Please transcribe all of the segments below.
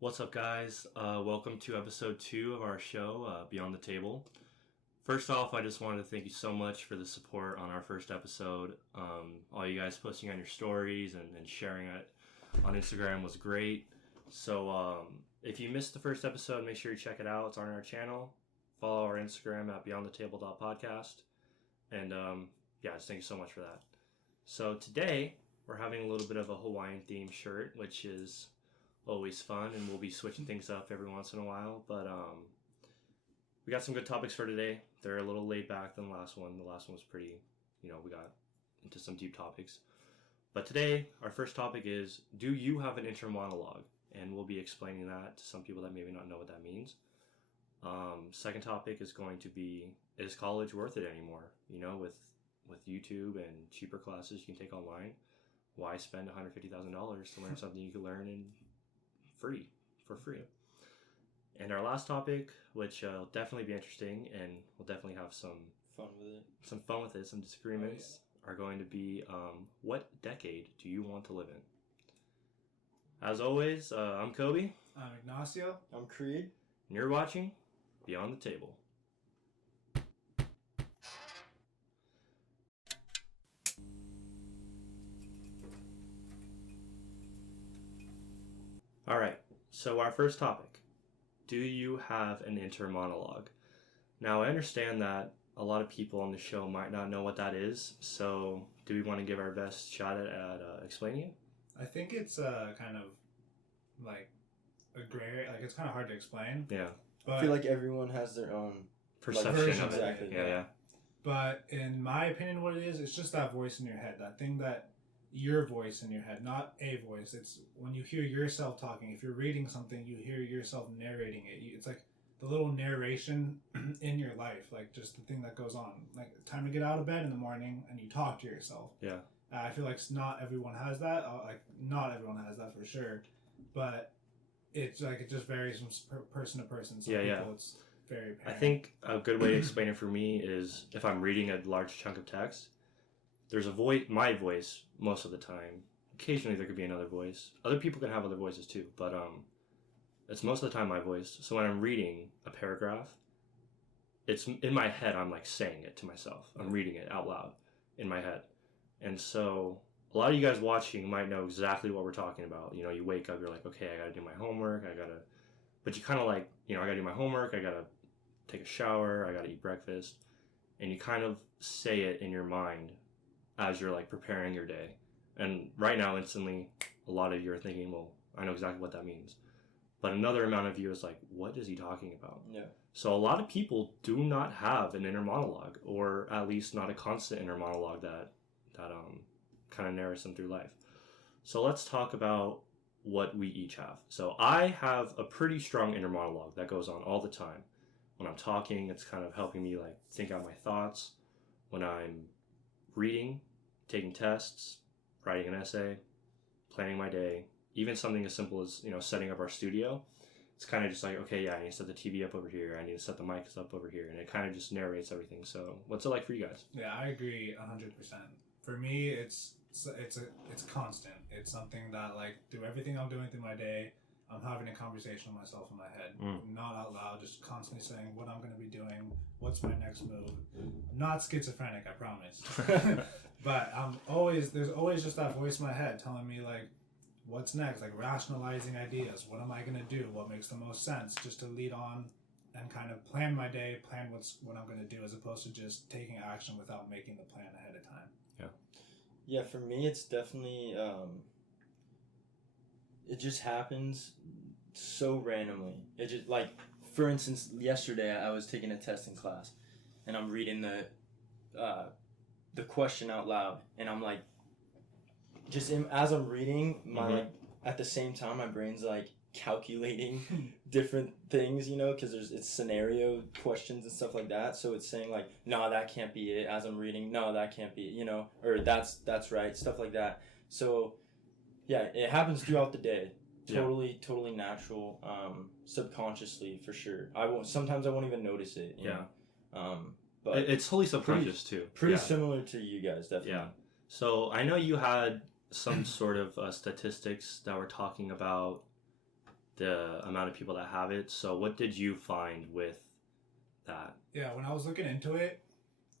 What's up, guys? Welcome to episode 2 of our show, Beyond the Table. First off, I just wanted to thank you so much for the support on our first episode. All you guys posting on your stories and sharing it on Instagram was great. So if you missed the first episode, make sure you check it out. It's on our channel. Follow our Instagram at beyondthetable.podcast. And just thank you so much for that. So today, we're having a little bit of a Hawaiian themed shirt, which is always fun, and we'll be switching things up every once in a while. But we got some good topics for today. They're a little laid back than the last one. The last one was pretty, we got into some deep topics. But today, our first topic is, do you have an inner monologue? And we'll be explaining that to some people that maybe not know what that means. Second topic is going to be, is college worth it anymore? With YouTube and cheaper classes you can take online, why spend $150,000 to learn something you can learn for free? And our last topic, which will definitely be interesting, and we'll definitely have some fun with it, some disagreements, are going to be, what decade do you want to live in? As always, I'm Kobe. I'm Ignacio. I'm Creed. And you're watching Beyond the Table. All right, so our first topic, do you have an inner monologue? Now, I understand that a lot of people on the show might not know what that is, so do we want to give our best shot at explaining it? I think it's kind of like a gray, like it's kind of hard to explain. Yeah. But I feel like everyone has their own perception version of it. Exactly. Yeah. But in my opinion, what it is, it's just that voice in your head, that thing that your voice in your head, not a voice. It's when you hear yourself talking. If you're reading something, you hear yourself narrating it. It's like the little narration in your life, like just the thing that goes on. Like time to get out of bed in the morning and you talk to yourself. Yeah. I feel like not everyone has that. Not everyone has that for sure, but it's like it just varies from person to person. Some people, it's very apparent. I think a good way to explain it for me is if I'm reading a large chunk of text, there's a voice, my voice, most of the time. Occasionally there could be another voice. Other people can have other voices too, but it's most of the time my voice. So when I'm reading a paragraph, it's in my head. I'm like saying it to myself. I'm reading it out loud in my head. And so a lot of you guys watching might know exactly what we're talking about. You wake up, you're like, okay, I gotta do my homework. But you kind of like, I gotta do my homework. I gotta take a shower. I gotta eat breakfast. And you kind of say it in your mind as you're like preparing your day. And right now, instantly, a lot of you are thinking, well, I know exactly what that means. But another amount of you is like, what is he talking about? Yeah. So a lot of people do not have an inner monologue, or at least not a constant inner monologue that kind of narrates them through life. So let's talk about what we each have. So I have a pretty strong inner monologue that goes on all the time. When I'm talking, it's kind of helping me like think out my thoughts. When I'm reading, taking tests, writing an essay, planning my day, even something as simple as, setting up our studio. It's kind of just like, okay, yeah, I need to set the TV up over here. I need to set the mics up over here. And it kind of just narrates everything. So what's it like for you guys? Yeah, I agree 100%. For me, it's constant. It's something that like through everything I'm doing through my day, I'm having a conversation with myself in my head, not out loud, just constantly saying what I'm going to be doing, what's my next move. I'm not schizophrenic, I promise. But there's always just that voice in my head telling me like, what's next? Like rationalizing ideas. What am I going to do? What makes the most sense? Just to lead on and kind of plan my day, plan what I'm going to do, as opposed to just taking action without making the plan ahead of time. Yeah, for me, it's definitely, it just happens so randomly. It just, like, for instance, yesterday I was taking a test in class, and I'm reading the question out loud, and I'm like, as I'm reading, at the same time, my brain's like calculating different things, because it's scenario questions and stuff like that. So it's saying like, no, that can't be it. As I'm reading, no, that can't be it, or that's right, stuff like that. So yeah, it happens throughout the day. Totally natural, subconsciously for sure. Sometimes I won't even notice it. You know? But it's totally subconscious too. Pretty similar to you guys, definitely. Yeah. So I know you had some sort of statistics that were talking about the amount of people that have it. So what did you find with that? Yeah, when I was looking into it,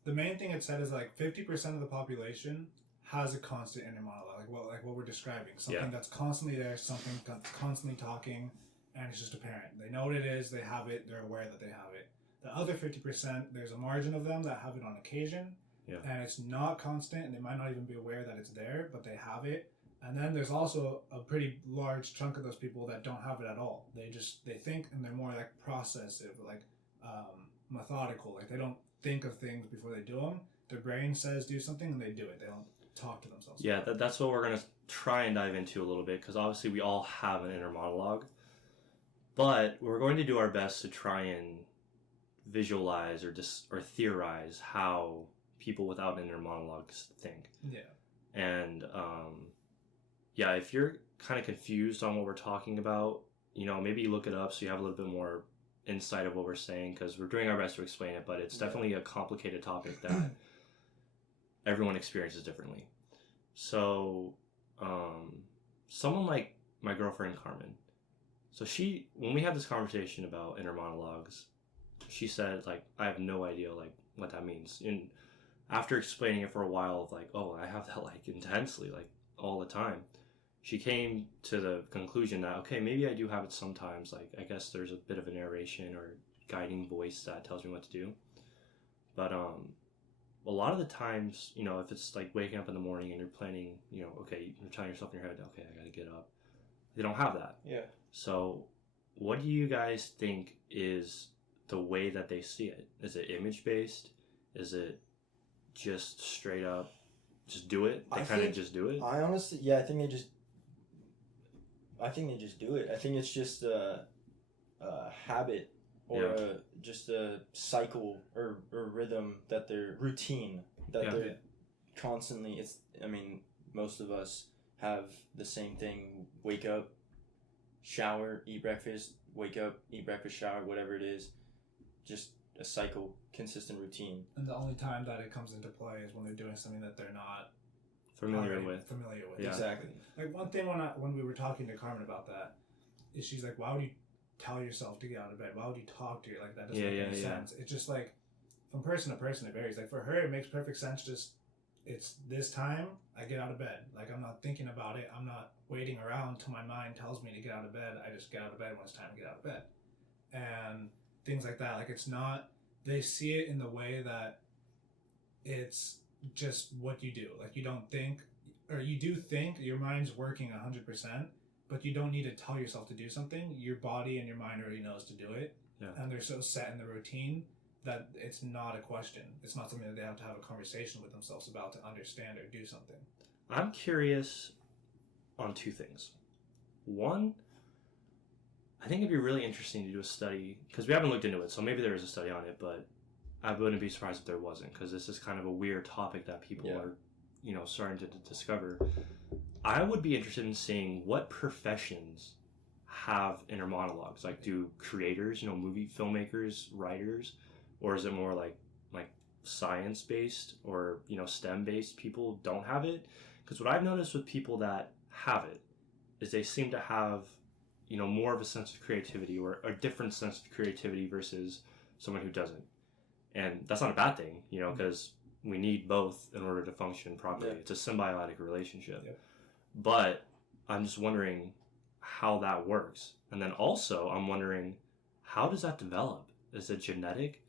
the main thing it said is like 50% of the population has a constant inner monologue, like what we're describing, something that's constantly there, something that's constantly talking, and it's just apparent. They know what it is, they have it, they're aware that they have it. The other 50%, there's a margin of them that have it on occasion, and it's not constant, and they might not even be aware that it's there, but they have it. And then there's also a pretty large chunk of those people that don't have it at all. They think, and they're more like processive, like methodical. Like they don't think of things before they do them. Their brain says do something, and they do it. They don't talk to themselves. Yeah, that's what we're gonna try and dive into a little bit, because obviously we all have an inner monologue, but we're going to do our best to try and visualize or theorize how people without inner monologues think. Yeah. And if you're kind of confused on what we're talking about, maybe you look it up so you have a little bit more insight of what we're saying, because we're doing our best to explain it, but it's definitely a complicated topic that everyone experiences differently. So someone like my girlfriend Carmen, so when we had this conversation about inner monologues, she said, like, I have no idea like what that means. And after explaining it for a while, of like, oh, I have that like intensely, like all the time, she came to the conclusion that, okay, maybe I do have it sometimes. Like, I guess there's a bit of a narration or guiding voice that tells me what to do. But a lot of the times, if it's like waking up in the morning and you're planning, okay, you're telling yourself in your head, okay, I gotta get up. They don't have that. Yeah. So what do you guys think is the way that they see it? Is it image based? Is it just straight up just do it? They kind of just do it? I honestly, yeah, I think they just do it. I think it's just a habit or just a cycle or rhythm that they're routine that they're constantly. Most of us have the same thing: wake up, shower, eat breakfast, wake up, eat breakfast, shower, whatever it is. Just a cycle, consistent routine. And the only time that it comes into play is when they're doing something that they're not familiar with. Yeah. Exactly. Like one thing when we were talking to Carmen about that is she's like, why would you tell yourself to get out of bed? Why would you talk to you like that? Doesn't make any sense. It's just like from person to person it varies. Like for her it makes perfect sense. Just it's this time I get out of bed. Like I'm not thinking about it. I'm not waiting around till my mind tells me to get out of bed. I just get out of bed when it's time to get out of bed. And things like that. Like it's not, they see it in the way that it's just what you do. Like you don't think, or you do think, your mind's working 100%, but you don't need to tell yourself to do something. Your body and your mind already knows to do it. Yeah. And they're so set in the routine that it's not a question. It's not something that they have to have a conversation with themselves about to understand or do something. I'm curious on two things. One, I think it'd be really interesting to do a study, because we haven't looked into it, so maybe there is a study on it, but I wouldn't be surprised if there wasn't, because this is kind of a weird topic that people are, starting to discover. I would be interested in seeing what professions have inner monologues. Like, do creators, movie filmmakers, writers, or is it more like science-based or, STEM-based people don't have it? Because what I've noticed with people that have it is they seem to have more of a sense of creativity, or a different sense of creativity versus someone who doesn't. And that's not a bad thing, because we need both in order to function properly. Yeah. It's a symbiotic relationship. Yeah. But I'm just wondering how that works. And then also I'm wondering, how does that develop? Is it genetic?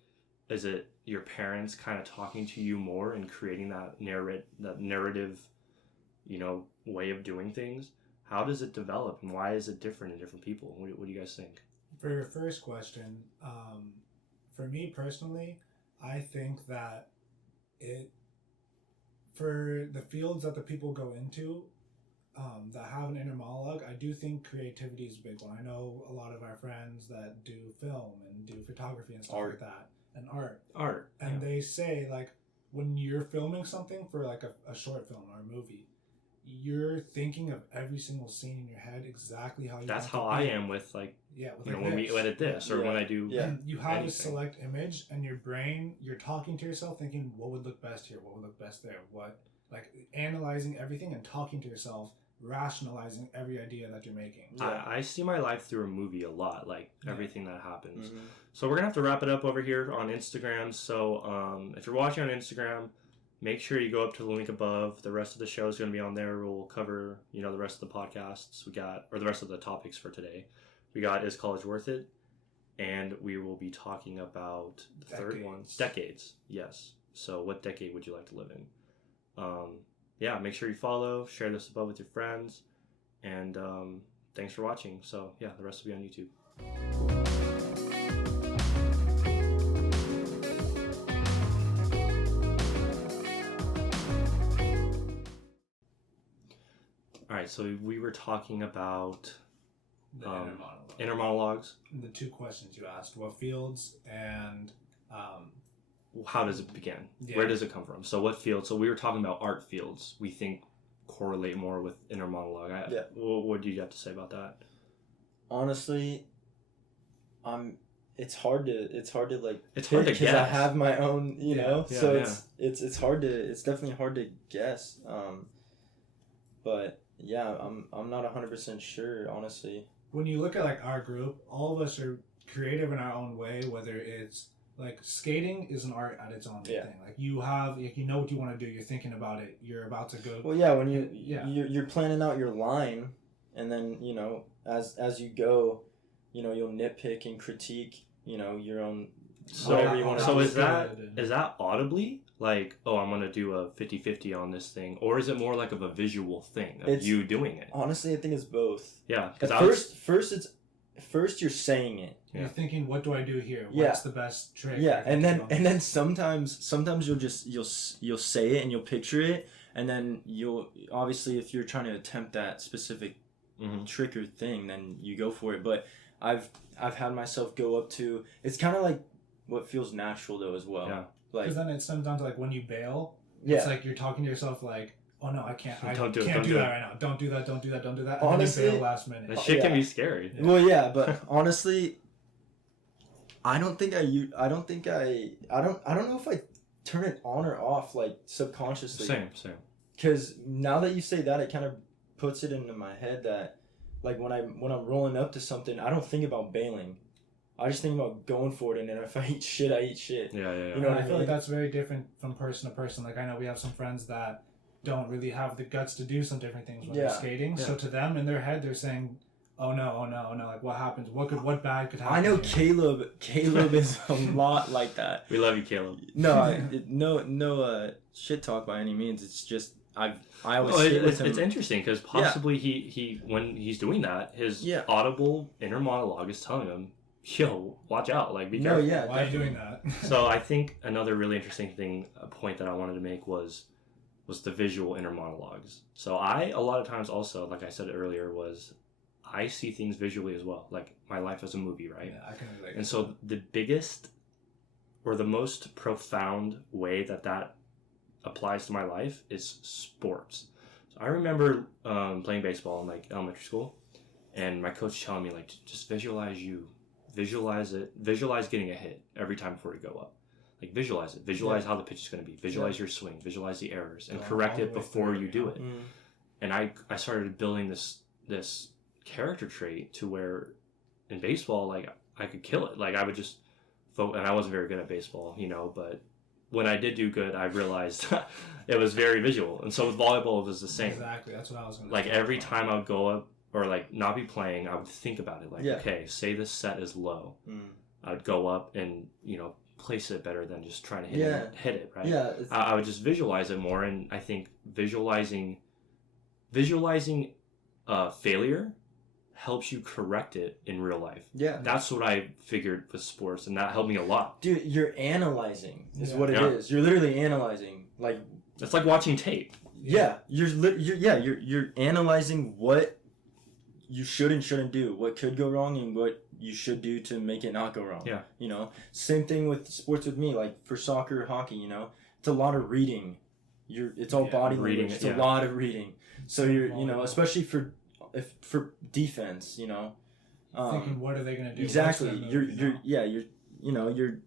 Is it your parents kind of talking to you more and creating that narrative, way of doing things? How does it develop, and why is it different in different people? What do you guys think? For your first question, for me personally, I think that for the fields that the people go into that have an inner monologue, I do think creativity is a big one. I know a lot of our friends that do film and do photography and stuff like that, and art. And they say, like, when you're filming something for like a short film or a movie, you're thinking of every single scene in your head exactly how you That's want how to be. I am with when we this. edit this or when I do you have anything. a select image, and your brain, you're talking to yourself thinking what would look best here, what would look best there, analyzing everything and talking to yourself rationalizing every idea that you're making. Yeah. I see my life through a movie a lot, like everything that happens. Mm-hmm. So we're gonna have to wrap it up over here on Instagram. So if you're watching on Instagram, make sure you go up to the link above. The rest of the show is gonna be on there. We'll cover, you know, the rest of the podcasts we got, or the rest of the topics for today. We got Is College Worth It? And we will be talking about the third one, decades. Yes. So what decade would you like to live in? Yeah, make sure you follow, share this above with your friends, and thanks for watching. So yeah, the rest will be on YouTube. All right, so we were talking about The inner monologue. inner monologues. The two questions you asked: what fields and How does it begin? Yeah. Where does it come from? So what fields? So we were talking about art fields. We think correlate more with inner monologue. Yeah. What do you have to say about that? Honestly, it's hard to like It's hard to because guess. I have my own, you know, Yeah, so yeah. it's hard to, it's definitely hard to guess. But yeah, I'm not 100% sure, honestly. when you look at like our group, all of us are creative in our own way. Whether it's like skating is an art at its own Yeah. thing. Like you have, like you know what you want to do. You're thinking about it. You're about to go. Well, yeah, when Yeah. you're planning out your line, and then, you know, as you go, you know, you'll nitpick and critique, you know, your own. So, Whatever you wanna so do. is that audibly like, oh, I'm gonna do a 50-50 on this thing, or is it more like of a visual thing of It's- you doing it? Honestly, I think it's both. Yeah, because At first you're saying it. Yeah. You're thinking, what do I do here? Yeah. What's the best trick? Yeah, I can do on and then this? sometimes you'll say it and you'll picture it, and then you'll obviously, if you're trying to attempt that specific Mhm. trick or thing, then you go for it. But I've had myself go up to, it's kind of like what feels natural though as well. Yeah. Like, Because then it comes down to like when you bail, yeah. it's like you're talking to yourself like, oh no, I can't Don't do it, can't don't do do that it. right now. Don't do that. Don't do that. Don't do that. Honestly, and then you bail last minute. that shit can Yeah. be scary. Yeah. Well, yeah, but honestly, I don't know if I turn it on or off like subconsciously. Same. Because now that you say that, it kind of puts it into my head that, like, when I'm rolling up to something, I don't think about bailing. I just think about going for it, and then if I eat shit, I eat shit. Yeah. You know And what I I feel mean? like that's very different from person to person. Like I know we have some friends that don't really have the guts to do some different things when they're Yeah. skating. Yeah. So to them, in their head, they're saying, "Oh no! Like what happens? What bad could happen?" I know here?" Caleb is a lot like that. We love you, Caleb. No shit talk by any means. It's just I always Well, sit with him. it's interesting because possibly he when he's doing that, his Yeah. audible inner monologue is telling him, "Yo, watch out! Like, be No, careful." yeah. Why are you doing definitely. that? So I think another really interesting thing, a point that I wanted to make was the visual inner monologues. So a lot of times also, like I said earlier, was I see things visually as well. Like my life as a movie, right? Yeah, I can relate. And so the biggest or the most profound way that applies to my life is sports. So I remember playing baseball in like elementary school, and my coach telling me like, just visualize getting a hit every time before you go up. Like visualize it. Visualize how the pitch is going to be. Visualize your swing. Visualize the errors and Going correct all the it way before through, you do yeah. it. Mm. And I started building this character trait to where in baseball, like I could kill it. Like I would just and I wasn't very good at baseball, you know, but when I did do good, I realized it was very visual. And so with volleyball, it was the same. Exactly, that's what I was going to Like every time I would go up or like not be playing, I would think about it. Like, Yeah. okay, say this set is low. Mm. I would go up and, you know, place it better than just trying to hit it, right? Yeah. I would just visualize it more, and I think visualizing failure helps you correct it in real life. Yeah. That's what I figured with sports, and that helped me a lot. Dude, you're analyzing is Yeah. what it Yeah. is. You're literally analyzing. Like, It's like watching tape. yeah, you're analyzing what you should and shouldn't do, what could go wrong, and what you should do to make it not go wrong. Yeah. You know, same thing with sports with me. Like for soccer, hockey, you know, it's a lot of reading. It's all Yeah, body reading, language. It's yeah. a lot of reading. So you're, you know, Volleyball. especially for defense, you know. thinking, what are they going to do? Exactly. What's their You're move, you know? you know, you're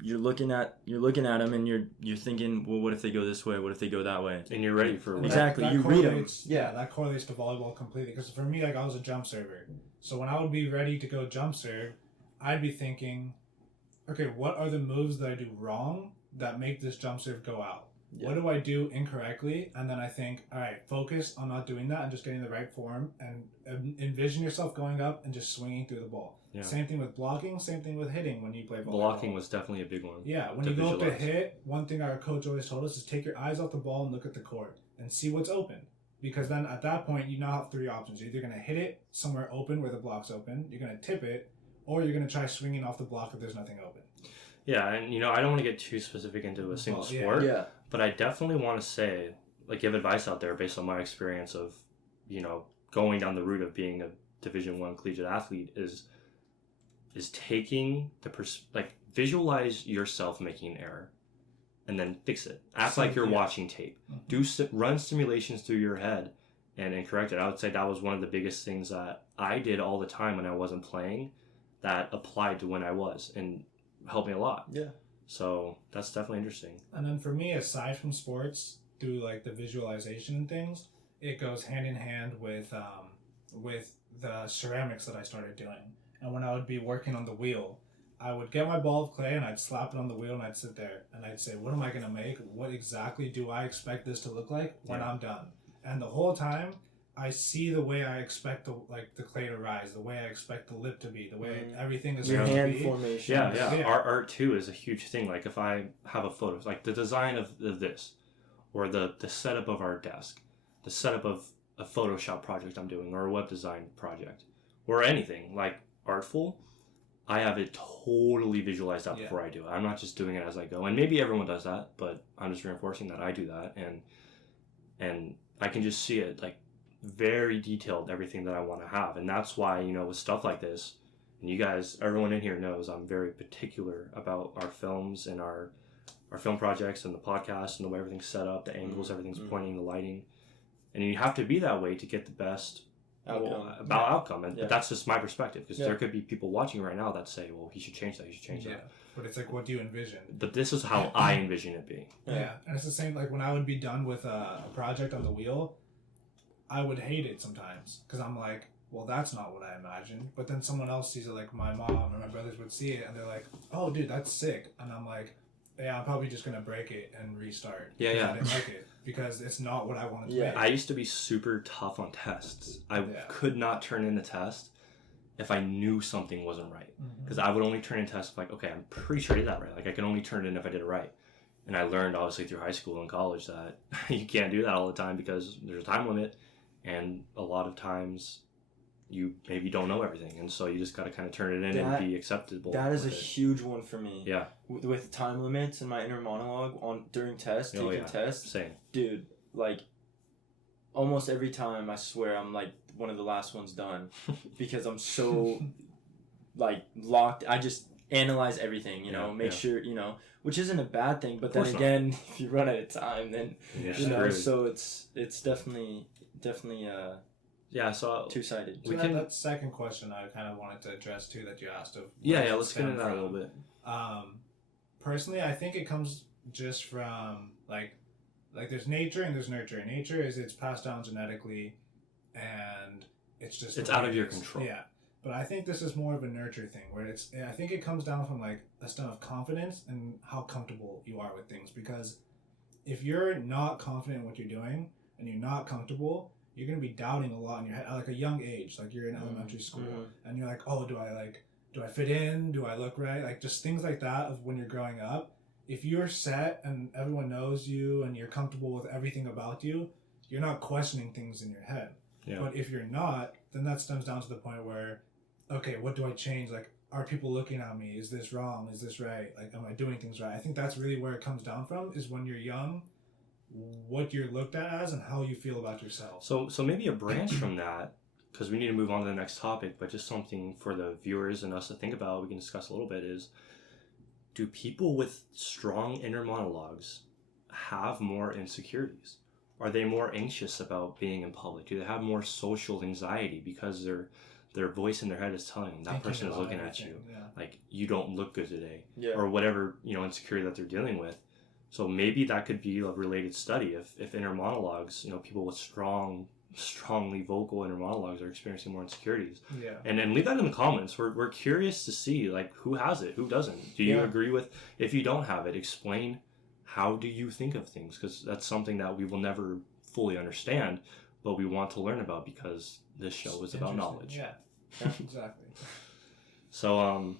you're looking at them and you're thinking, well, what if they go this way? What if they go that way? And you're ready for exactly. That you read them. Yeah, that correlates to volleyball completely. Because for me, like I was a jump server, so when I would be ready to go jump serve, I'd be thinking, okay, what are the moves that I do wrong that make this jump serve go out? Yeah. What do I do incorrectly? And then I think, all right, focus on not doing that and just getting the right form, and envision yourself going up and just swinging through the ball. Yeah. Same thing with blocking, same thing with hitting when you play volleyball. Blocking was definitely a big one. Yeah, when you go up to hit, one thing our coach always told us is take your eyes off the ball and look at the court and see what's open. Because then at that point, you now have three options. You're either going to hit it somewhere open where the block's open, you're going to tip it, or you're going to try swinging off the block if there's nothing open. Yeah, and I don't want to get too specific into a single sport, but I definitely want to say, like, give advice out there based on my experience of, going down the route of being a Division I collegiate athlete is taking visualize yourself making an error, and then fix it. Act like you're watching tape. Mm-hmm. Run simulations through your head, and correct it. I would say that was one of the biggest things that I did all the time when I wasn't playing, that applied to when I was, and helped me a lot. Yeah. So that's definitely interesting. And then for me, aside from sports, through like the visualization and things, it goes hand in hand with the ceramics that I started doing. And when I would be working on the wheel, I would get my ball of clay and I'd slap it on the wheel and I'd sit there and I'd say, what am I going to make? What exactly do I expect this to look like when I'm done? And the whole time, I see the way I expect the clay to rise, the way I expect the lip to be, the way everything is your supposed hand to be. Formation. Yeah. Art too is a huge thing. Like if I have a photo, like the design of this, or the setup of our desk, the setup of a Photoshop project I'm doing, or a web design project, or anything like artful, I have it totally visualized out before I do it. I'm not just doing it as I go. And maybe everyone does that, but I'm just reinforcing that I do that, and I can just see it like very detailed, everything that I want to have. And that's why, with stuff like this, and you guys, everyone in here knows I'm very particular about our films and our film projects and the podcast and the way everything's set up, the angles, everything's pointing, the lighting. And you have to be that way to get the best outcome. And but that's just my perspective, because there could be people watching right now that say, well, he should change that, that. But it's like, what do you envision? But this is how I envision it being. Yeah. And it's the same, like when I would be done with a project on the wheel, I would hate it sometimes because I'm like, well, that's not what I imagined. But then someone else sees it, like my mom or my brothers would see it and they're like, oh, dude, that's sick. And I'm like, yeah, I'm probably just going to break it and restart. Yeah. I didn't like it because it's not what I wanted to make. I used to be super tough on tests. I could not turn in a test if I knew something wasn't right. Because I would only turn in tests like, okay, I'm pretty sure I did that right. Like I can only turn it in if I did it right. And I learned, obviously, through high school and college that you can't do that all the time because there's a time limit. And a lot of times you maybe don't know everything. And so you just got to kind of turn it in and be acceptable. That is a huge one for me. Yeah. With time limits and my inner monologue during tests, taking tests. Same. Dude, like, almost every time I swear I'm like one of the last ones done because I'm so, like, locked. I just analyze everything, make sure, which isn't a bad thing. But then again, if you run out of time, then, so it's definitely two-sided. So that second question I kind of wanted to address too that you asked of let's get into that a little bit. Personally, I think it comes just from like there's nature and there's nurture. Nature is it's passed down genetically and it's out of your control. Yeah, but I think this is more of a nurture thing where I think it comes down from like a stuff of confidence and how comfortable you are with things, because if you're not confident in what you're doing and you're not comfortable, you're going to be doubting a lot in your head at like a young age. Like you're in elementary school and you're like, oh, do I fit in? Do I look right? Like just things like that of when you're growing up. If you're set and everyone knows you and you're comfortable with everything about you, you're not questioning things in your head. Yeah. But if you're not, then that stems down to the point where, okay, what do I change? Like, are people looking at me? Is this wrong? Is this right? Like, am I doing things right? I think that's really where it comes down from, is when you're young, what you're looked at as and how you feel about yourself. So maybe a branch from that, because we need to move on to the next topic, but just something for the viewers and us to think about, we can discuss a little bit, is do people with strong inner monologues have more insecurities? Are they more anxious about being in public? Do they have more social anxiety because their voice in their head is telling them that Thinking person is about looking at everything, you. Yeah. Like, you don't look good today. Yeah. Or whatever, insecurity that they're dealing with. So maybe that could be a related study if inner monologues, people with strongly vocal inner monologues are experiencing more insecurities. Yeah. And then leave that in the comments. We're curious to see, like, who has it, who doesn't. Do you agree with, if you don't have it, explain how do you think of things, because that's something that we will never fully understand, but we want to learn about, because this show is about knowledge. Yeah, exactly. So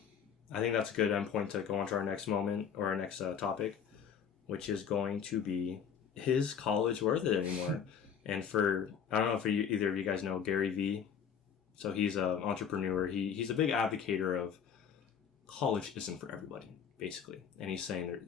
I think that's a good endpoint to go on to our next moment, or our next topic, which is going to be, is college worth it anymore? And I don't know if either of you guys know Gary Vee. So he's an entrepreneur. He's a big advocator of college isn't for everybody, basically. And he's saying that,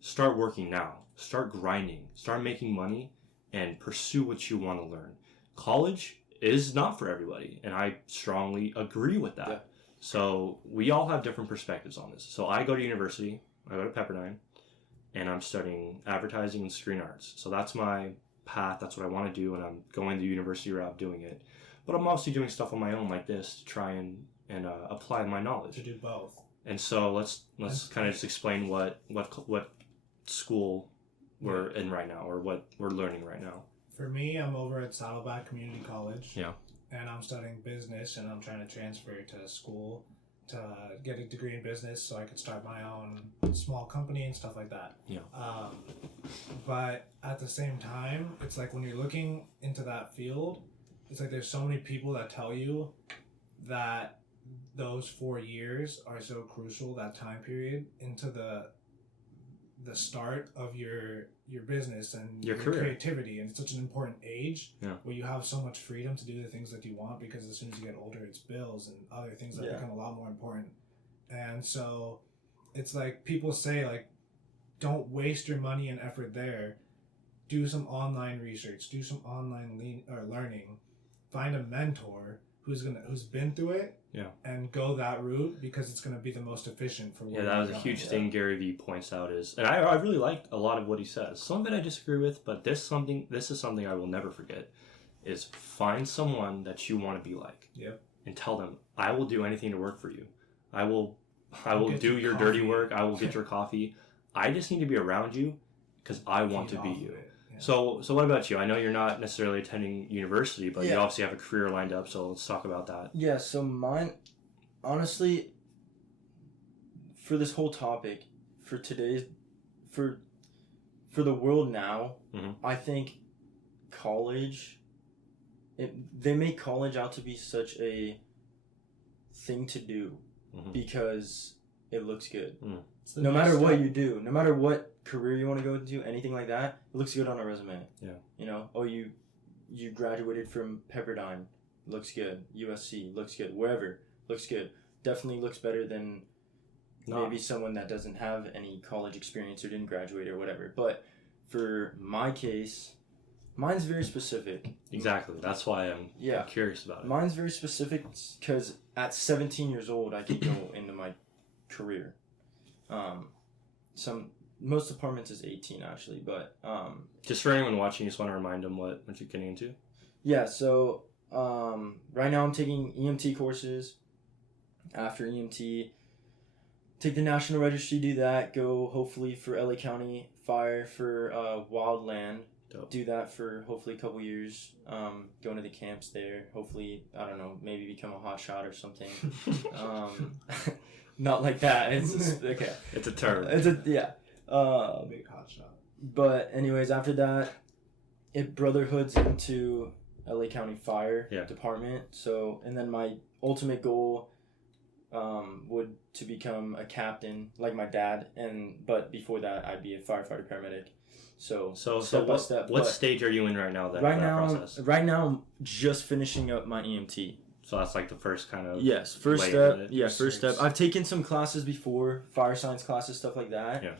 start working now, start grinding, start making money, and pursue what you want to learn. College is not for everybody, and I strongly agree with that. Yeah. So we all have different perspectives on this. So I go to university, I go to Pepperdine, and I'm studying advertising and screen arts. So that's my path, that's what I want to do, and I'm going the university route doing it. But I'm also doing stuff on my own like this to try and apply my knowledge. To do both. And so let's kind of just explain what school we're in right now, or what we're learning right now. For me, I'm over at Saddleback Community College. Yeah. And I'm studying business, and I'm trying to transfer to school to get a degree in business so I could start my own small company and stuff like that. Yeah. But at the same time, it's like when you're looking into that field, it's like there's so many people that tell you that those 4 years are so crucial, that time period, into the start of your business and your career. Creativity, and it's such an important age where you have so much freedom to do the things that you want, because as soon as you get older, it's bills and other things that become a lot more important. And so it's like people say, like, don't waste your money and effort there. Do some online research, do some online learning, find a mentor who's been through it, and go that route, because it's gonna be the most efficient for. That was a huge thing Gary Vee points out and I really liked a lot of what he says. Some of it I disagree with, but this is something I will never forget, is find someone that you want to be like. Yep. And tell them, I will do anything to work for you. I will do your coffee. Dirty work. I will get your coffee. I just need to be around you because I want to be you. So what about you? I know you're not necessarily attending university, but you obviously have a career lined up, so let's talk about that. Yeah, so mine, honestly, for this whole topic, for the world now, I think college, they make college out to be such a thing to do because it looks good. No matter what you do, no matter what career you want to go into, anything like that, it looks good on a resume. Yeah. You graduated from Pepperdine, looks good. USC, looks good. Wherever, looks good. Definitely looks better than maybe someone that doesn't have any college experience or didn't graduate or whatever. But for my case, mine's very specific. Exactly. That's why I'm curious about it. Mine's very specific because at 17 years old, I could go into my career. Most departments is 18 actually, but just for anyone watching, you just want to remind them what you're getting into. Yeah, so right now I'm taking EMT courses. After EMT, take the National Registry, do that. Go hopefully for LA County Fire for wildland. Dope. Do that for hopefully a couple years. Go into the camps there. Hopefully, I don't know, maybe become a hot shot or something. Not like that. It's just, okay. It's a term. Big hot shot. But anyways, after that, it brotherhoods into LA County Fire Department. So, and then my ultimate goal would to become a captain like my dad, but before that I'd be a firefighter paramedic. So step by step. What stage are you in right now? Process? Right now I'm just finishing up my EMT. So that's like the first kind of first step. Yeah, first step. I've taken some classes before, fire science classes, stuff like that. Yeah.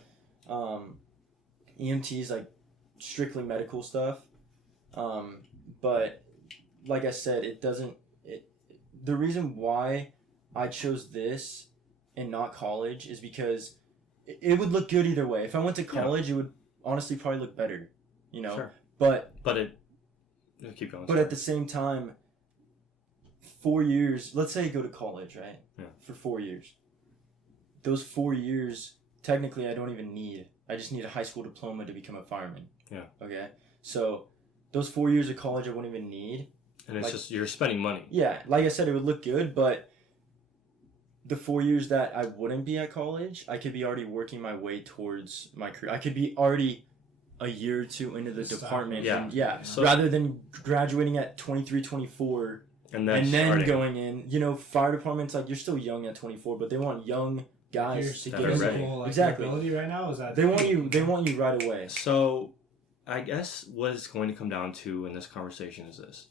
EMT is like strictly medical stuff. But like I said, the reason why I chose this and not college is because it would look good either way. If I went to college, it would honestly probably look better, Sure. But keep going. But at the same time, 4 years, let's say you go to college, right? Yeah. For 4 years. Those 4 years, technically, I don't even need. I just need a high school diploma to become a fireman. Yeah. Okay? So, those 4 years of college I wouldn't even need. And it's just, you're spending money. Yeah. Like I said, it would look good, but the 4 years that I wouldn't be at college, I could be already working my way towards my career. I could be already a year or two into the department. Yeah. And So, rather than graduating at 23, 24, and then starting. Going in. You know, fire departments, like, you're still young at 24, but they want young guys to get in ready. there. Like, Exactly. ability right now is that They want you right away. So, I guess what it's going to come down to in this conversation is this.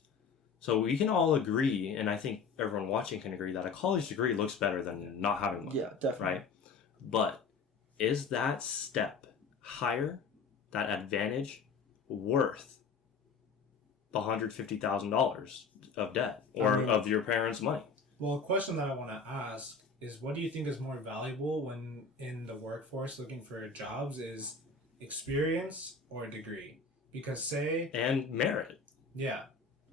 So we can all agree, and I think everyone watching can agree, that a college degree looks better than not having one. Yeah, definitely. Right? But is that step higher, that advantage, worth the $150,000 of debt or of your parents' money? Well, a question that I want to ask is, what do you think is more valuable when in the workforce looking for jobs? Is experience or a degree? Because and merit. Yeah,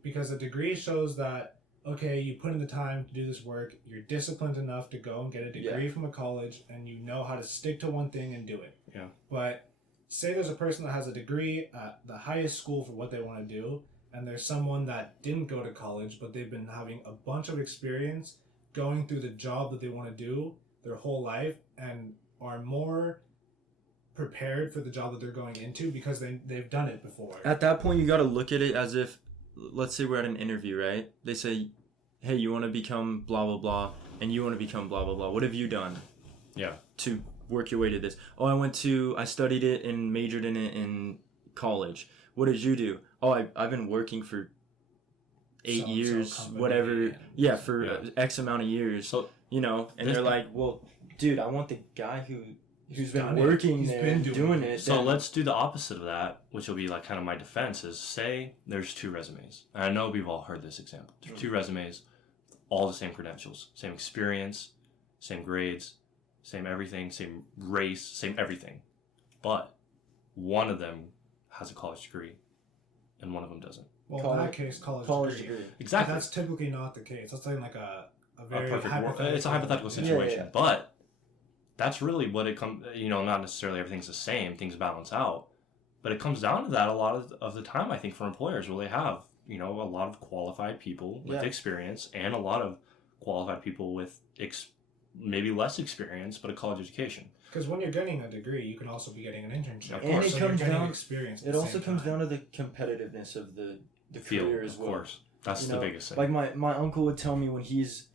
because a degree shows that, okay, you put in the time to do this work, you're disciplined enough to go and get a degree from a college, and you know how to stick to one thing and do it. Yeah. But say there's a person that has a degree at the highest school for what they want to do, and there's someone that didn't go to college, but they've been having a bunch of experience going through the job that they want to do their whole life and are more prepared for the job that they're going into because they've done it before. At that point, you got to look at it as if, let's say we're at an interview, right? They say, hey, you want to become blah, blah, blah, and you want to become blah, blah, blah. What have you done? Yeah. To work your way to this? Oh, I studied it and majored in it in college. What did you do? Oh, I've been working for 8 years, whatever. Yeah, for X amount of years. So, you know, and they're like, well, dude, I want the guy who's been working there and doing it. So let's do the opposite of that, which will be like kind of my defense, is say there's 2 resumes. And I know we've all heard this example. There's 2 resumes, all the same credentials, same experience, same grades, same everything, same race, same everything. But one of them has a college degree and one of them doesn't. Well, in that case, college degree. Exactly. But that's typically not the case. That's like a very it's a hypothetical situation. Yeah. But that's really what it comes, you know, not necessarily everything's the same, things balance out. But it comes down to that a lot of the time, I think, for employers, where they have, you know, a lot of qualified people with experience and a lot of qualified people with maybe less experience, but a college education. Because when you're getting a degree, you can also be getting an internship. And it comes down experience. It also comes down to the competitiveness of the career as well. Of course, that's the biggest thing. Like my uncle would tell me when he just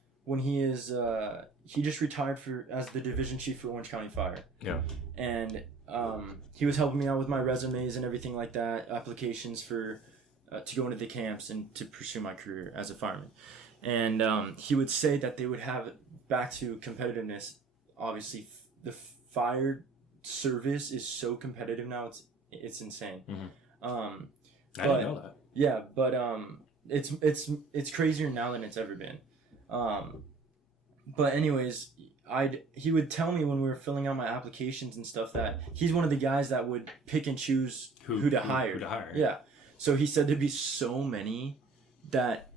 retired as the division chief for Orange County Fire. Yeah. And he was helping me out with my resumes and everything like that, applications for to go into the camps and to pursue my career as a fireman. And he would say that they would have, back to competitiveness, obviously the fire service is so competitive now, it's insane. Mm-hmm. I didn't know that. Yeah, but it's crazier now than it's ever been. But anyways, he would tell me when we were filling out my applications and stuff that he's one of the guys that would pick and choose who to hire. Who to hire. Yeah. So he said there'd be so many that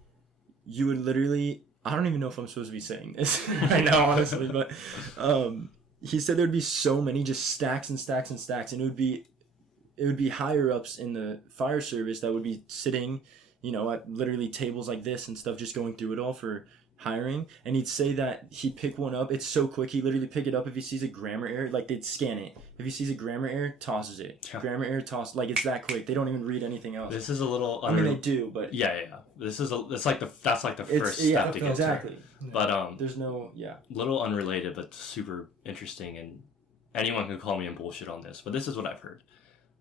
you would literally, I don't even know if I'm supposed to be saying this right now, honestly, but he said there'd be so many, just stacks and stacks and stacks, and it would be higher ups in the fire service that would be sitting, you know, at literally tables like this and stuff, just going through it all for hiring. And he'd say that he'd pick one up. It's so quick. He'd literally pick it up if he sees a grammar error. Like, they'd scan it. If he sees a grammar error, tosses it. Yeah. Grammar error, toss. Like, it's that quick. They don't even read anything else. This is a little. I mean, they do, but yeah. That's like the first step to get exactly. To. But there's no little unrelated, but super interesting, and anyone can call me in bullshit on this, but this is what I've heard.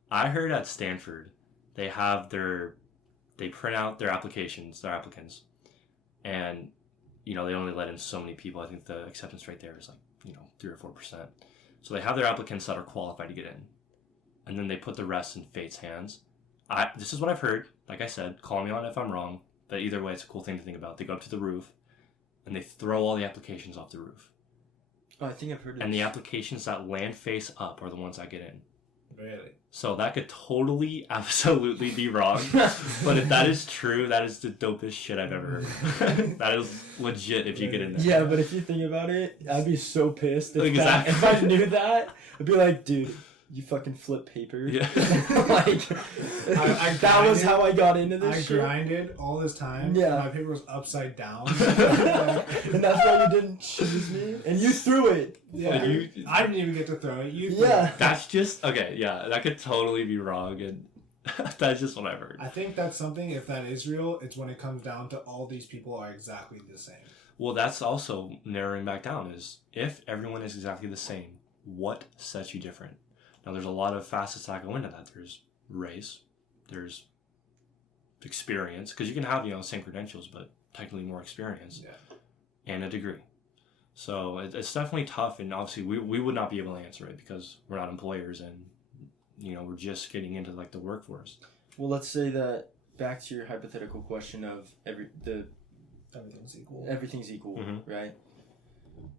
I heard at Stanford they print out their applicants, and you know, they only let in so many people. I think the acceptance rate there is like, you know, 3 or 4%. So they have their applicants that are qualified to get in, and then they put the rest in fate's hands. This is what I've heard. Like I said, call me on it if I'm wrong, but either way, it's a cool thing to think about. They go up to the roof, and they throw all the applications off the roof. Oh, I think I've heard of And this. the applications that land face up are the ones that get in. Really? So that could totally, absolutely be wrong. But if that is true, that is the dopest shit I've ever heard. That is legit if you get in there. Yeah, but if you think about it, I'd be so pissed if, Exactly. if I knew that. I'd be like, dude, you fucking flip paper. Yeah. Like, that was how I got into this shit. I grinded all this time. Yeah. My paper was upside down. And that's why you didn't choose me? And you threw it. Yeah. I didn't even get to throw it. You threw Yeah. it. That's just, okay, yeah, that could totally be wrong, and that's just what I've heard. I think that's something, if that is real, it's when it comes down to all these people are exactly the same. Well, that's also narrowing back down, is if everyone is exactly the same, what sets you different? Now, there's a lot of facets that go into that. There's race, there's experience, because you can have, the same credentials, but technically more experience, and a degree. So it's definitely tough, and obviously we would not be able to answer it because we're not employers, and we're just getting into like the workforce. Well, let's say that, back to your hypothetical question of Everything's equal. Everything's equal, Mm-hmm. right?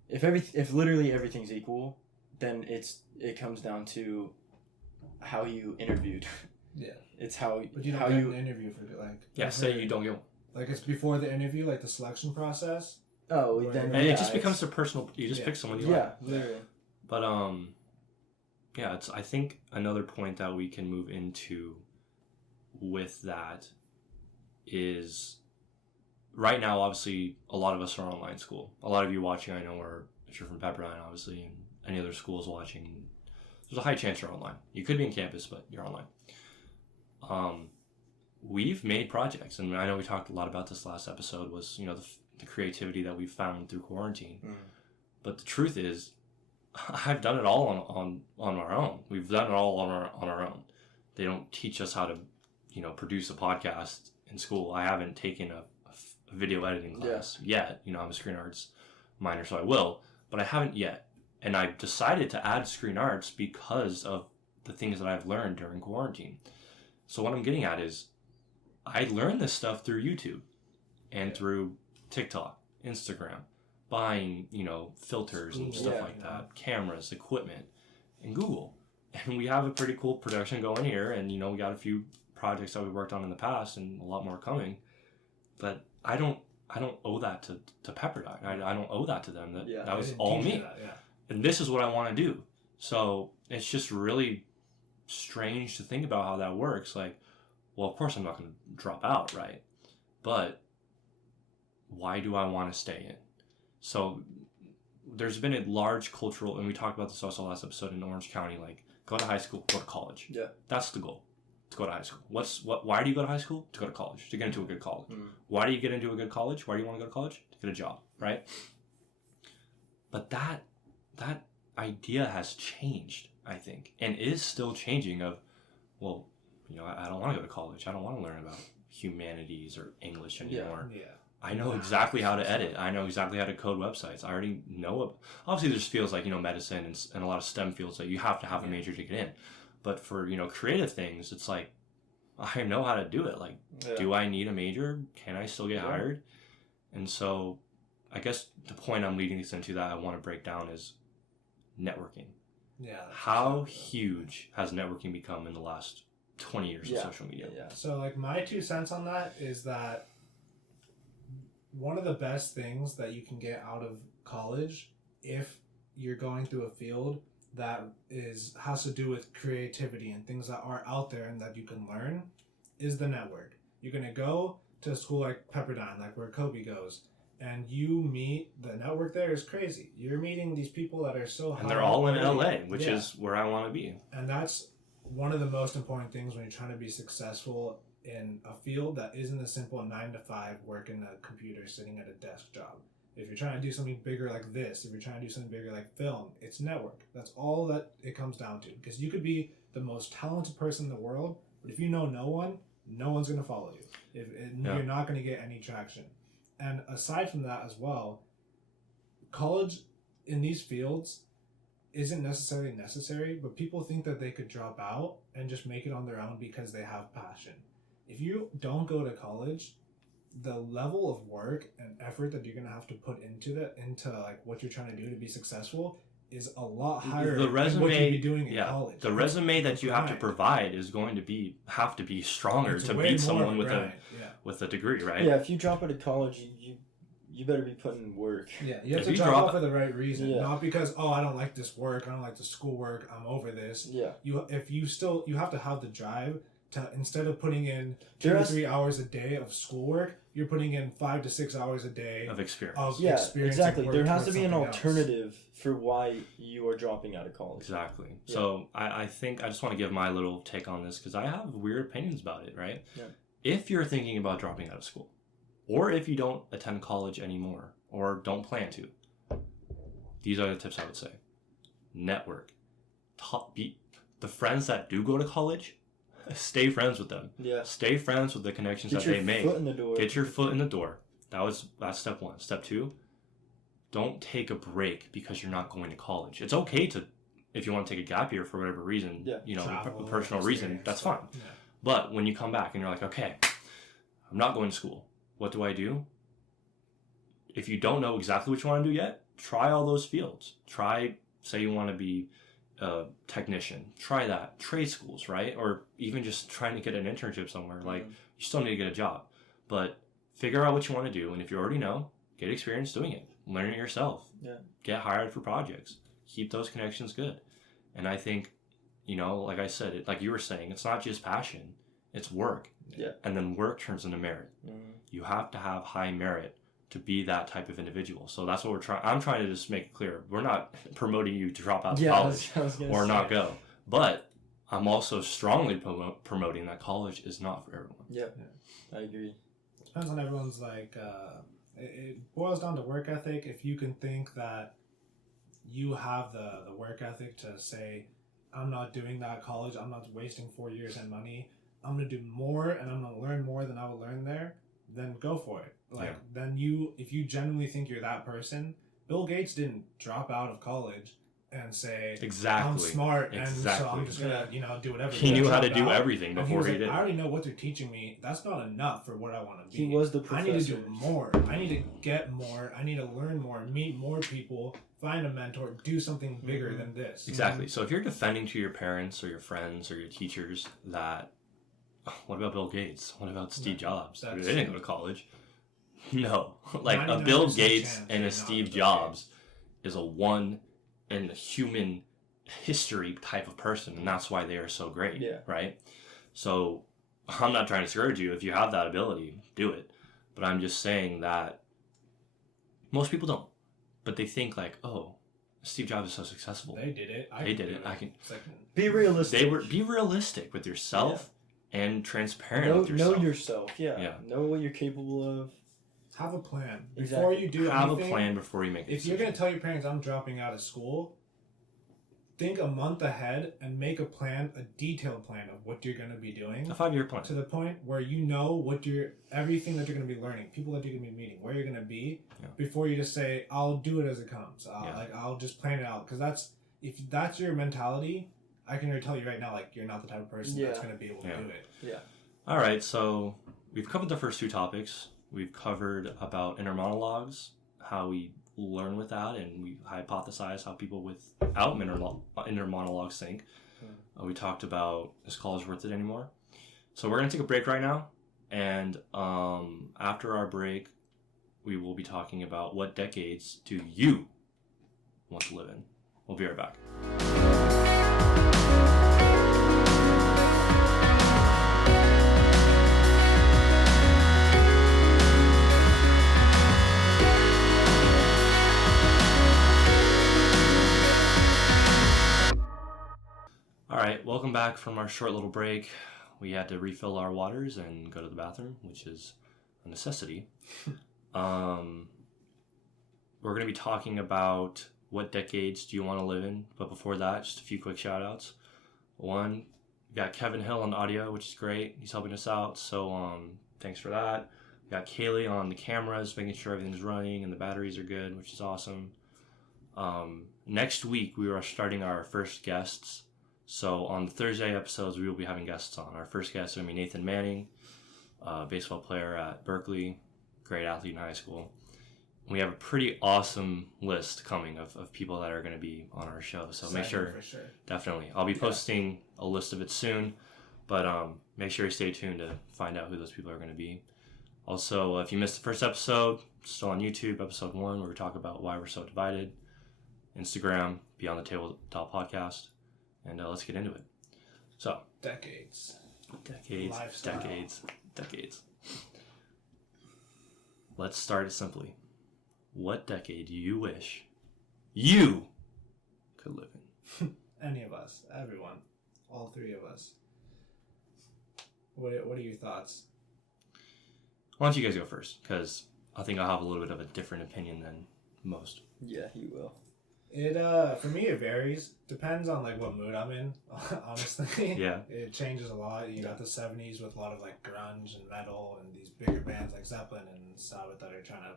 If literally everything's equal, then it comes down to how you interviewed. Yeah. It's how But you don't how get you an interview for like. Yeah, say you don't get one. Like it's before the interview, like the selection process. Oh, Right. then And yeah, it just becomes it's- a personal. You just Yeah. pick someone you yeah, like. literally. But yeah, it's. I think another point that we can move into with that is right now. Obviously, a lot of us are online school. A lot of you watching, I know, are if you're from Pepperdine, obviously, and any other schools watching. There's a high chance you're online. You could be in campus, but you're online. We've made projects, and I know we talked a lot about this last episode. Was the creativity that we found through quarantine. But the truth is, I've done it all on our own. We've done it all on our own. They don't teach us how to, produce a podcast in school. I haven't taken a video editing class yet. I'm a screen arts minor, so I will, but I haven't yet. And I've decided to add screen arts because of the things that I've learned during quarantine. So what I'm getting at is, I learned this stuff through YouTube and through TikTok, Instagram, buying, filters and stuff like that, cameras, equipment, and Google. And we have a pretty cool production going here, and, we got a few projects that we worked on in the past and a lot more coming. But I don't owe that to Pepperdine. I don't owe that to them. That was all me. And this is what I want to do. So it's just really strange to think about how that works. Like, well, of course I'm not going to drop out, right? But why do I want to stay in? So there's been a large cultural, and we talked about this also last episode in Orange County, like go to high school, go to college. Yeah. That's the goal, to go to high school. Why do you go to high school? To go to college, to get into a good college. Why do you get into a good college? Why do you want to go to college? To get a job, right? But that idea has changed, I think, and is still changing of, well, I don't want to go to college. I don't want to learn about humanities or English anymore. Yeah. I know exactly how to edit. I know exactly how to code websites. I already know. Obviously, there's fields like, medicine and a lot of STEM fields that you have to have a major to get in. But for, creative things, it's like, I know how to do it. Like, do I need a major? Can I still get hired? And so I guess the point I'm leading this into that I want to break down is networking. Yeah. How huge has networking become in the last 20 years of social media? Yeah. So, like, my 2 cents on that is that one of the best things that you can get out of college, if you're going through a field that has to do with creativity and things that are out there and that you can learn, is the network. You're going to go to a school like Pepperdine, like where Kobe goes, and you meet, the network there is crazy. You're meeting these people that are so high. And they're all in LA, which is where I want to be. And that's one of the most important things when you're trying to be successful in a field that isn't a simple 9-to-5 working a computer sitting at a desk job. If you're trying to do something bigger like this, if you're trying to do something bigger like film, it's network. That's all that it comes down to. Because you could be the most talented person in the world, but if you know no one's going to follow you. You're not going to get any traction. And aside from that as well, college in these fields isn't necessarily necessary, but people think that they could drop out and just make it on their own because they have passion. If you don't go to college, the level of work and effort that you're going to have to put into like what you're trying to do to be successful is a lot higher The resume, than what you'd be doing in college. The resume that you have to provide is going to have to be stronger to beat someone with a degree, right? Yeah, if you drop out of college, you better be putting in work. Yeah, you have to drop out for the right reason, not because I don't like this work, I don't like the schoolwork, I'm over this. Yeah. You have to have the drive to, instead of putting in 2 to 3 hours a day of schoolwork, you're putting in 5 to 6 hours a day of experience. Exactly. There has to be an alternative for why you are dropping out of college. Exactly. Yeah. So I think I just want to give my little take on this because I have weird opinions about it, right? Yeah. If you're thinking about dropping out of school, or if you don't attend college anymore, or don't plan to, these are the tips I would say. Network. The friends that do go to college, stay friends with them. Yeah. Stay friends with the connections that they make. Get your foot in the door. That's step 1. Step 2, don't take a break because you're not going to college. It's okay to, if you want to take a gap year for whatever reason, a personal reason, that's fine. Yeah. But when you come back and you're like, okay, I'm not going to school. What do I do? If you don't know exactly what you want to do yet, try all those fields. Say you want to be a technician, try that. Trade schools, right? Or even just trying to get an internship somewhere. Like, you still need to get a job. But figure out what you want to do. And if you already know, get experience doing it. Learn it yourself. Yeah. Get hired for projects. Keep those connections good. And I think, like I said, like you were saying, it's not just passion. It's work. Yeah. And then work turns into merit. You have to have high merit to be that type of individual. So that's what I'm trying to just make it clear. We're not promoting you to drop out of college or not go. But I'm also strongly promoting that college is not for everyone. Yeah. I agree. Depends on everyone's it boils down to work ethic. If you can think that you have the work ethic to say, I'm not doing that college, I'm not wasting 4 years and money, I'm going to do more and I'm going to learn more than I would learn there, then go for it. Then if you genuinely think you're that person, Bill Gates didn't drop out of college and say, I'm smart and so I'm just going to do whatever. He knew how to do everything before he did. I already know what they're teaching me. That's not enough for what I want to be. He was the professor. I need to do more. I need to get more. I need to learn more, meet more people, find a mentor, do something bigger than this. Exactly. So if you're defending to your parents or your friends or your teachers that, what about Bill Gates? What about Steve Jobs? They didn't go to college. No. Like a Bill Gates and a Steve Jobs is a one in human history type of person, and that's why they are so great. Yeah. Right? So I'm not trying to discourage you. If you have that ability, do it. But I'm just saying that most people don't. But they think like, oh, Steve Jobs is so successful. They did it. They did it. I can be realistic. Be realistic with yourself and transparent with yourself. Know yourself. Yeah. Know what you're capable of. Have a plan before you do anything. Have a plan before you make a decision. If you're going to tell your parents, I'm dropping out of school, think a month ahead and make a plan, a detailed plan of what you're going to be doing. A 5-year plan. To the point where you know everything that you're going to be learning, people that you're going to be meeting, where you're going to be, before you just say, I'll do it as it comes. I'll just plan it out. Because if that's your mentality, I can already tell you right now, you're not the type of person that's going to be able to do it. Yeah. All right, so we've covered the first 2 topics. We've covered about inner monologues, how we learn with that, and we hypothesize how people without inner monologues think. We talked about, is college worth it anymore? So we're going to take a break right now, and after our break, we will be talking about what decades do you want to live in. We'll be right back. Alright, welcome back from our short little break. We had to refill our waters and go to the bathroom, which is a necessity. We're going to be talking about what decades do you want to live in, but before that, just a few quick shout outs. One, we got Kevin Hill on audio, which is great. He's helping us out, so thanks for that. We got Kaylee on the cameras, making sure everything's running and the batteries are good, which is awesome. Next week, we are starting our first guests. So on the Thursday episodes, we will be having guests on. Our first guest is going to be Nathan Manning, baseball player at Berkeley, great athlete in high school. we have a pretty awesome list coming of people that are going to be on our show. So make sure, for sure. Definitely. I'll be posting a list of it soon, but make sure you stay tuned to find out who those people are going to be. Also, if you missed the first episode, still on YouTube, episode 1, where we talk about why we're so divided. Instagram, Beyond the Tabletop Podcast, and let's get into it. So, Decades. Lifestyle. Decades. Let's start it simply. What decade do you wish you could live in? Any of us, everyone, all 3 of us. What are your thoughts? Why don't you guys go first? Because I think I'll have a little bit of a different opinion than most. Yeah, he will. It for me it varies. Depends on like what mood I'm in. Honestly, Yeah. It changes a lot. You got the '70s with a lot of like grunge and metal and these bigger bands like Zeppelin and Sabbath that are trying to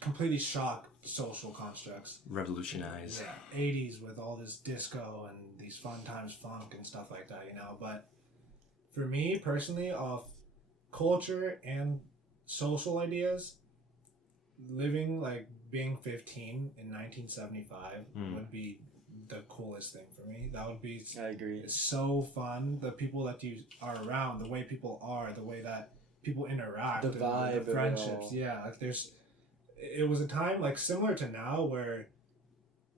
completely shock social constructs. Revolutionize. Yeah. '80s with all this disco and these fun times funk and stuff like that. But for me personally, of culture and social ideas, living like being 15 in 1975 would be the coolest thing for me. That would be, I agree. It's so fun. The people that you are around, the way people are, the way that people interact, the vibe, the friendships. Yeah, like it was a time like similar to now where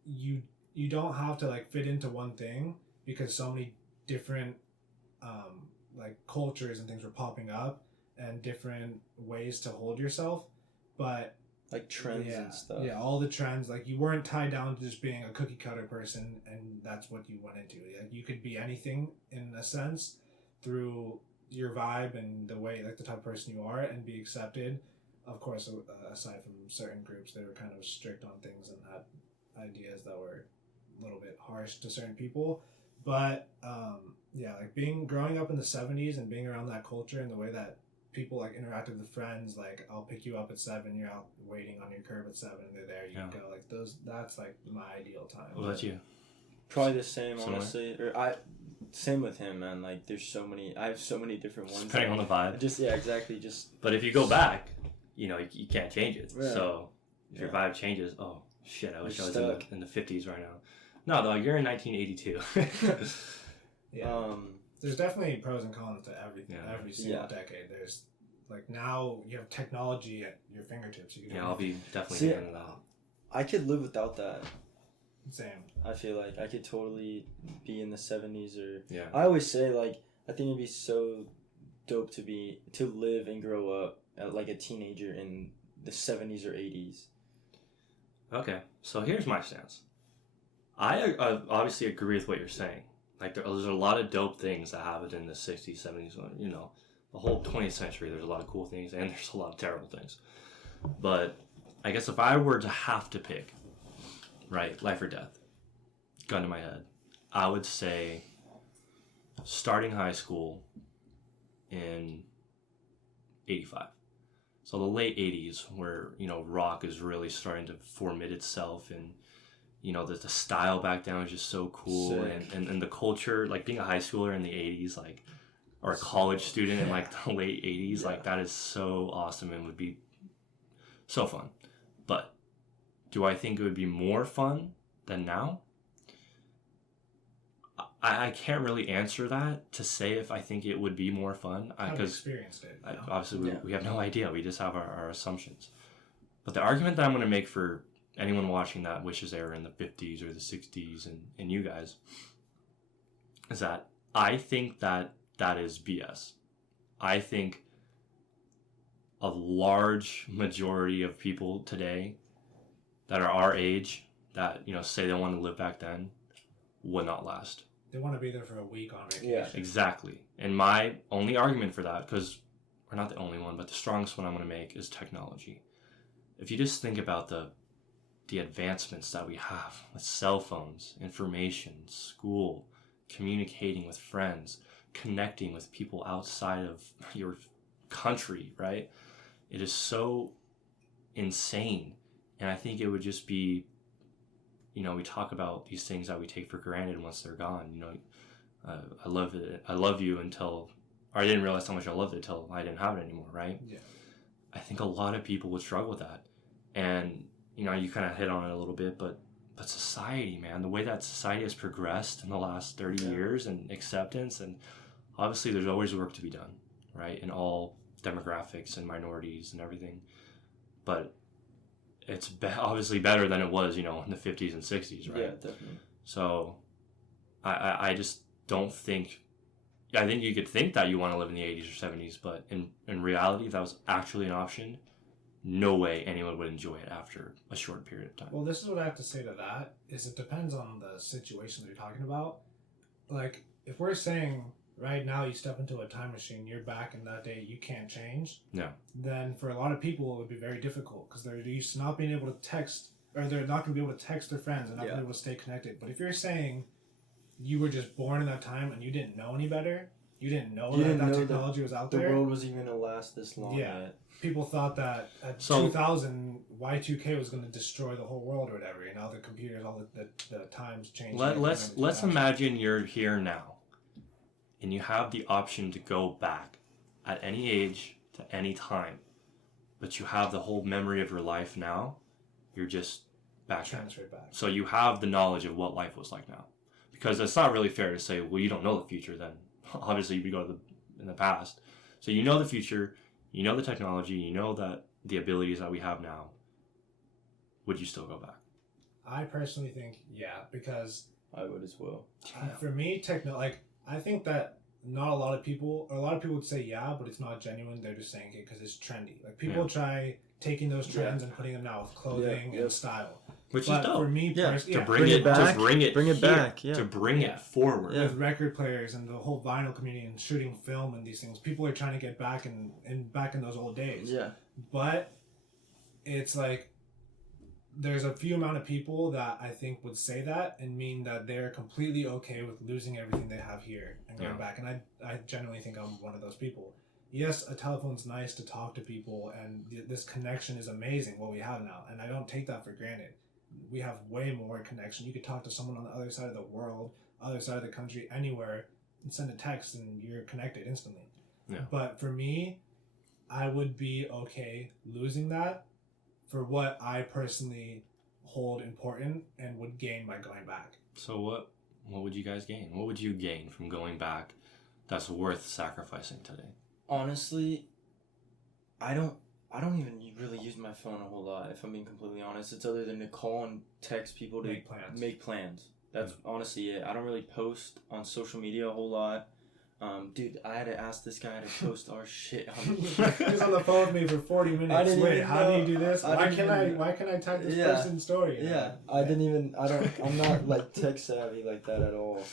you don't have to like fit into one thing because so many different like cultures and things were popping up and different ways to hold yourself, but like trends and stuff. Yeah, all the trends. Like you weren't tied down to just being a cookie cutter person, and that's what you went into. Like you could be anything in a sense through your vibe and the way, like the type of person you are, and be accepted. Of course, aside from certain groups, they were kind of strict on things and had ideas that were a little bit harsh to certain people. But yeah, like growing up in the '70s and being around that culture and the way that people like interacted with friends, like I'll pick you up at 7, you're out waiting on your curb at 7, and they're there, you go, like that's like my ideal time. What about you? Probably the same, honestly. Same with him, man. Like I have so many different ones. Depending on the vibe. Yeah, exactly. But if you go back, you can't change it. Yeah. So if your vibe changes, oh shit, I wish I was in the 50s right now. No, dog, you're in 1982. Yeah. There's definitely pros and cons to every single decade. There's like now you have technology at your fingertips. You can I'll be definitely getting into that. I could live without that. Same. I feel like I could totally be in the 70s or. Yeah. I always say like I think it'd be so dope to live and grow up like a teenager in the 70s or 80s. Okay, so here's my stance. I obviously agree with what you're saying. Like there's a lot of dope things that happened in the 60s, 70s, the whole 20th century. There's a lot of cool things and there's a lot of terrible things. But I guess if I were to have to pick, right, life or death, gun to my head, I would say starting high school in 85. So the late 80s where, rock is really starting to form itself, and the style back then was just so cool. And the culture, like being a high schooler in the 80s, like, or a college student in like the late 80s, like that is so awesome and would be so fun. But do I think it would be more fun than now? I can't really answer that to say if I think it would be more fun. Because experienced it. Obviously, we have no idea. We just have our assumptions. But the argument that I'm going to make for anyone watching that wishes they were in the 50s or the 60s and you guys is that I think that is BS. I think a large majority of people today that are our age that, say they want to live back then would not last. They want to be there for a week on vacation. Yeah. Exactly. And my only argument for that, because we're not the only one, but the strongest one I'm going to make is technology. If you just think about the advancements that we have with cell phones, information, school, communicating with friends, connecting with people outside of your country, right? It is so insane. And I think it would just be, we talk about these things that we take for granted once they're gone. I love it. I love you until, or I didn't realize how much I loved it until I didn't have it anymore, right? Yeah. I think a lot of people would struggle with that. And, you know, you kind of hit on it a little bit, but society, man, the way that society has progressed in the last 30 years and acceptance, and obviously there's always work to be done, right, in all demographics and minorities and everything, but it's obviously better than it was, you know, in the 50s and 60s, right? Yeah, definitely. So I just don't think, I think you could think that you want to live in the 80s or 70s, but in reality, if that was actually an option, no way anyone would enjoy it after a short period of time. Well, this is what I have to say to that, is it depends on the situation that you're talking about. Like, if we're saying right now you step into a time machine, you're back in that day, you can't change, then for a lot of people it would be very difficult because they're used to not being able to text, or they're not going to be able to text their friends and not be able to stay connected. But if you're saying you were just born in that time and you didn't know any better, you didn't know that technology was out there. The world was even going to last this long yet. People thought that at 2000, Y2K was going to destroy the whole world or whatever. You know, the computers, all the times changed. Let's imagine you're here now, and you have the option to go back at any age to any time, but you have the whole memory of your life now. You're just transferred back. So you have the knowledge of what life was like now, because it's not really fair to say, well, you don't know the future. Then obviously you go in the past, so you know the future. You know the technology, you know that the abilities that we have now. Would you still go back? I personally think, yeah, because I would as well. For me, I think that not a lot of people would say yeah, but it's not genuine. They're just saying it because it's trendy. Like, people try taking those trends and putting them now with clothing and style. Which is dope. For me, to bring it forward. With record players and the whole vinyl community and shooting film and these things, people are trying to get back in those old days. Yeah. But it's like, there's a few amount of people that I think would say that and mean that they're completely okay with losing everything they have here and going back. And I genuinely think I'm one of those people. Yes, a telephone's nice to talk to people, and this connection is amazing, what we have now. And I don't take that for granted. We have way more connection. You could talk to someone on the other side of the world, other side of the country, anywhere, and send a text and you're connected instantly. Yeah. But for me, I would be okay losing that for what I personally hold important and would gain by going back. So what would you guys gain? What would you gain from going back that's worth sacrificing today? Honestly, I don't even really use my phone a whole lot, if I'm being completely honest. It's other than to call and text people to make plans. That's honestly it. I don't really post on social media a whole lot. Dude, I had to ask this guy to post our shit on He was on the phone with me for 40 minutes. Wait, how do you do this? Why can't I tag this person's story? Yeah, I'm not like tech savvy like that at all.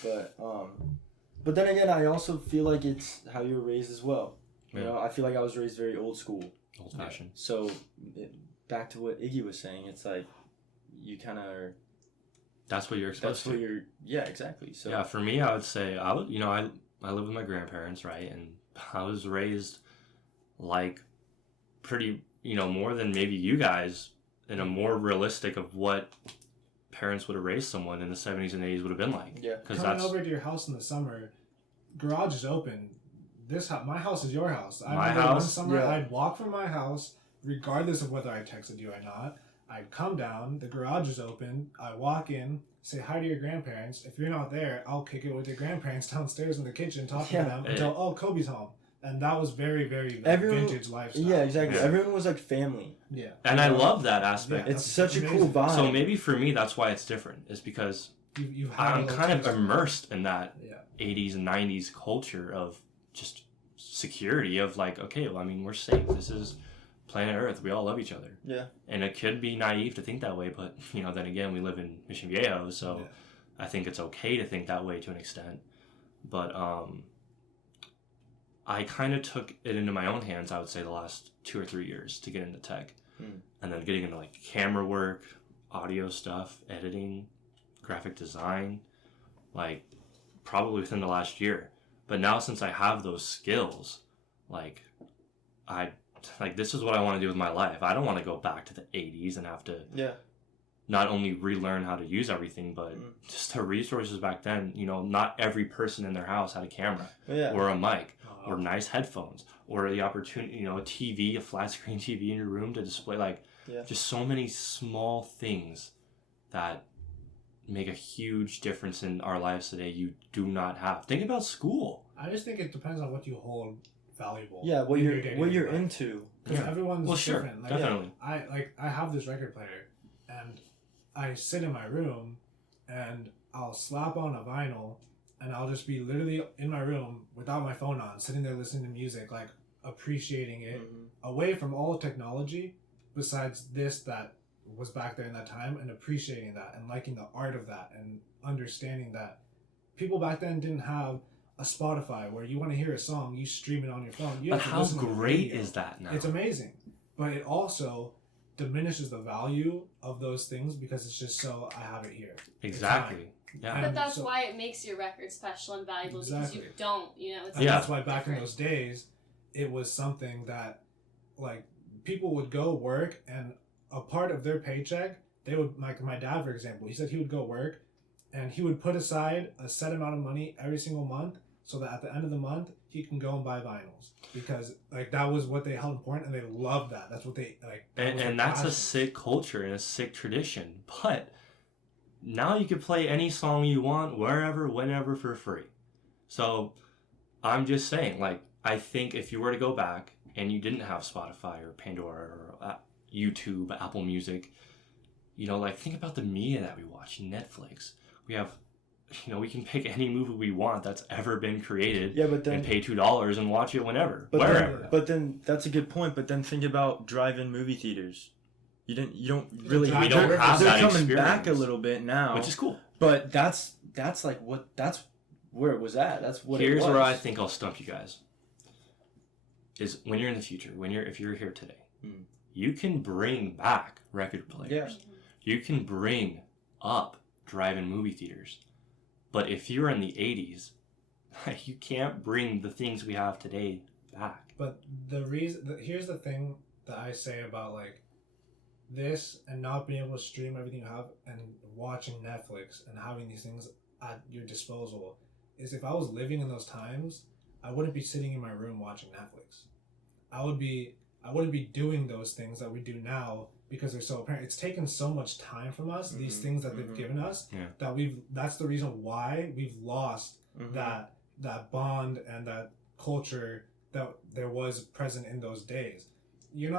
But then again, I also feel like it's how you were raised as well. You know, I feel like I was raised very old school. Old fashioned. So, back to what Iggy was saying, it's like, you kind of are... That's what you're exposed to. Yeah, exactly. So yeah, for me, I would say, I live with my grandparents, right? And I was raised like pretty, more than maybe you guys, in a more realistic of what parents would have raised someone in the 70s and 80s would have been like. Yeah. Coming over to your house in the summer, garage is open. My house is your house. One summer, I'd walk from my house, regardless of whether I texted you or not. I'd come down, the garage is open, I walk in, say hi to your grandparents. If you're not there, I'll kick it with your grandparents downstairs in the kitchen, talking to them until, Kobe's home. And that was very, very vintage lifestyle. Yeah, exactly. Yeah. Everyone was like family. Yeah. And I love that aspect. Yeah, it's such a cool vibe. So maybe for me, that's why it's different, is because I'm kind of immersed in that 80s and 90s culture of just security of like, okay, well, I mean, we're safe. This is planet Earth. We all love each other. Yeah. And it could be naive to think that way, but, then again, we live in Mission Viejo, so I think it's okay to think that way to an extent. But I kind of took it into my own hands, I would say, the last 2 or 3 years to get into tech. And then getting into, like, camera work, audio stuff, editing, graphic design, like, probably within the last year. But now, since I have those skills, this is what I want to do with my life. I don't want to go back to the 80s and have to not only relearn how to use everything, but just the resources back then. Not every person in their house had a camera or a mic or nice headphones or the opportunity, a TV, a flat screen TV in your room to display. Like, Yeah. Just so many small things that make a huge difference in our lives today you do not have. Think about school. I just think it depends on what you hold valuable. Yeah, what in you're your daily what you're life. into. Because Yeah. everyone's Well, sure, different. Like, definitely. I have this record player, and I sit in my room, and I'll slap on a vinyl, and I'll just be literally in my room without my phone on, sitting there listening to music, like appreciating it, away from all technology, besides this that was back there in that time, and appreciating that and liking the art of that and understanding that people back then didn't have a Spotify where you want to hear a song, you stream it on your phone. You But have to how listen to the great radio. is that now? It's amazing, but it also diminishes the value of those things because it's just so I have it here. Exactly. Yeah. But that's so- why it makes your record special and valuable because you Exactly. don't, you know. It's And Yeah. that's why back in different. those days, it was something that, like, people would go work and a part of their paycheck, they would, like my dad, for example, he said he would go work and he would put aside a set amount of money every single month so that at the end of the month, he can go and buy vinyls because, like, that was what they held important and they loved that. That's what they, like, that was And their that's a passion. sick culture and a sick tradition. But now you can play any song you want, wherever, whenever, for free. So I'm just saying, like, I think if you were to go back and you didn't have Spotify or Pandora or YouTube, Apple Music, you know, like, think about the media that we watch. Netflix. We have, you know, we can pick any movie we want that's ever been created. Yeah, but then and pay $2 and watch it whenever, But wherever. then, but then that's a good point. But then think about drive-in movie theaters. You don't really. We don't they're, have they're that coming experience. back a little bit now, Which is cool. but that's where it was at. That's what Here's it was. where I think I'll stump you guys. Is when you're in the future, if you're here today, you can bring back record players. Yeah. You can bring up drive-in movie theaters. But if you're in the 80s, you can't bring the things we have today back. But here's the thing that I say about, like, this and not being able to stream everything you have and watching Netflix and having these things at your disposal is if I was living in those times, I wouldn't be sitting in my room watching Netflix. I wouldn't be doing those things that we do now because they're so apparent. It's taken so much time from us, these things that they've given us, that that's the reason why we've lost that bond and that culture that there was present in those days. You